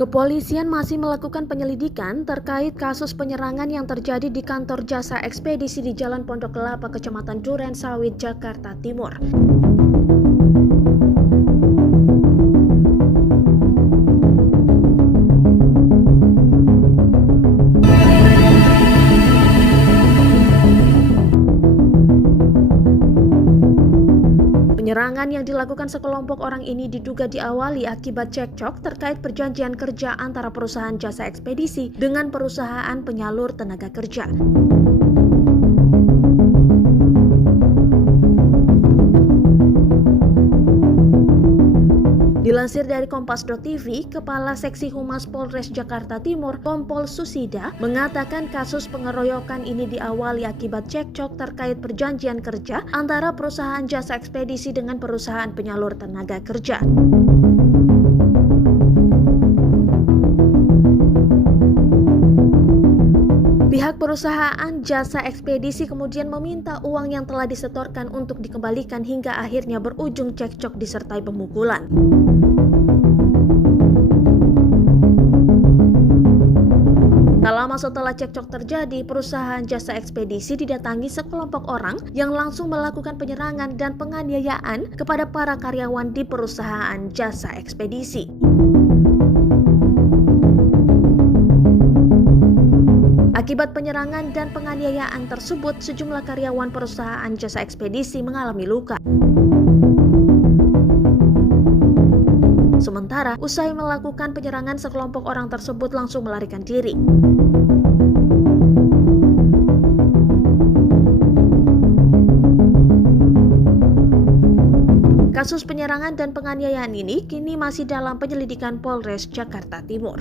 Kepolisian masih melakukan penyelidikan terkait kasus penyerangan yang terjadi di kantor jasa ekspedisi di Jalan Pondok Kelapa, Kecamatan Duren Sawit, Jakarta Timur. Penyerangan yang dilakukan sekelompok orang ini diduga diawali akibat cekcok terkait perjanjian kerja antara perusahaan jasa ekspedisi dengan perusahaan penyalur tenaga kerja. Dilansir dari Kompas.tv, Kepala Seksi Humas Polres Jakarta Timur, Kompol Susida, mengatakan kasus pengeroyokan ini diawali akibat cekcok terkait perjanjian kerja antara perusahaan jasa ekspedisi dengan perusahaan penyalur tenaga kerja. Pihak perusahaan jasa ekspedisi kemudian meminta uang yang telah disetorkan untuk dikembalikan hingga akhirnya berujung cekcok disertai pemukulan. Tak lama setelah cekcok terjadi, perusahaan jasa ekspedisi didatangi sekelompok orang yang langsung melakukan penyerangan dan penganiayaan kepada para karyawan di perusahaan jasa ekspedisi. Akibat penyerangan dan penganiayaan tersebut, sejumlah karyawan perusahaan jasa ekspedisi mengalami luka. Sementara, usai melakukan penyerangan, sekelompok orang tersebut langsung melarikan diri. Kasus penyerangan dan penganiayaan ini kini masih dalam penyelidikan Polres Jakarta Timur.